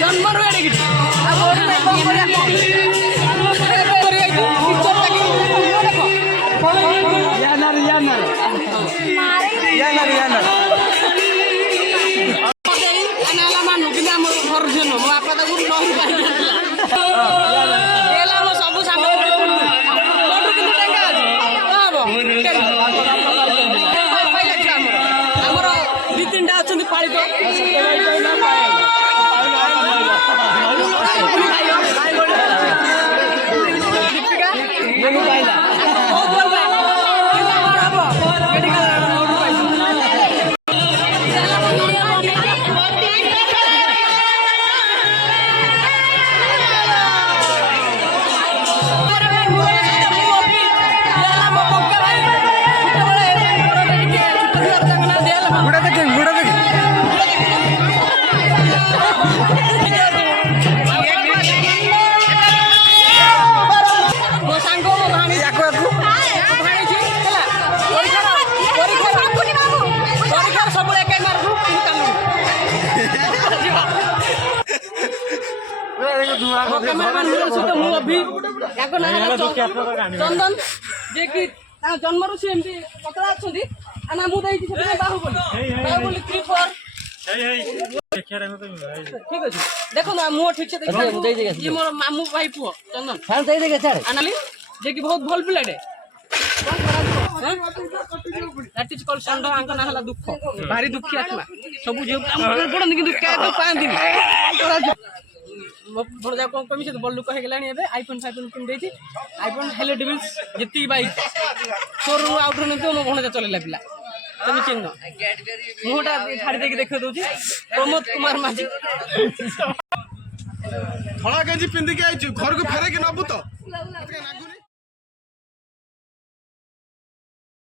ଜନ୍ମରୁ ଏଡ଼ିକି ମାନୁ କିନ୍ତୁ ଆମ ଘର ଝିଅ ମୋ ବାପା ତାକୁ ନହି ଆମ ସବୁ ସାଙ୍ଗ ଆମର ଦି ତିନିଟା ଅଛନ୍ତି ପାଳିତ चंदन जे कि जन्म सी एमती पतला अच्छा ना मुझे बाहुबली बाहुबली 3 4 ठीक अच्छे देखो ना मुँह ठीक से ये मोर मामू भाई पुओ चंदन आनाली जे कि बहुत भल पिलाटे दैट इज कॉल्ड संडो आंक ना हला दुख भारी दुखी आत्मा सब जे पड़न कि क्या तो पांदी भोर जा कमी से बड़ लोक होगा आईफोन फाइफोन किन देती आईफोन हेलो डिविल्स जितकी बाइक शोरूम आउट नहीं मो भणजा चल पिला तुम चिन्ह मुहटा छाड़ी देख देख दूसरी प्रमोद कुमार माझी धला गंजी पिंधिकी आई घर को फेरे कि नबू तो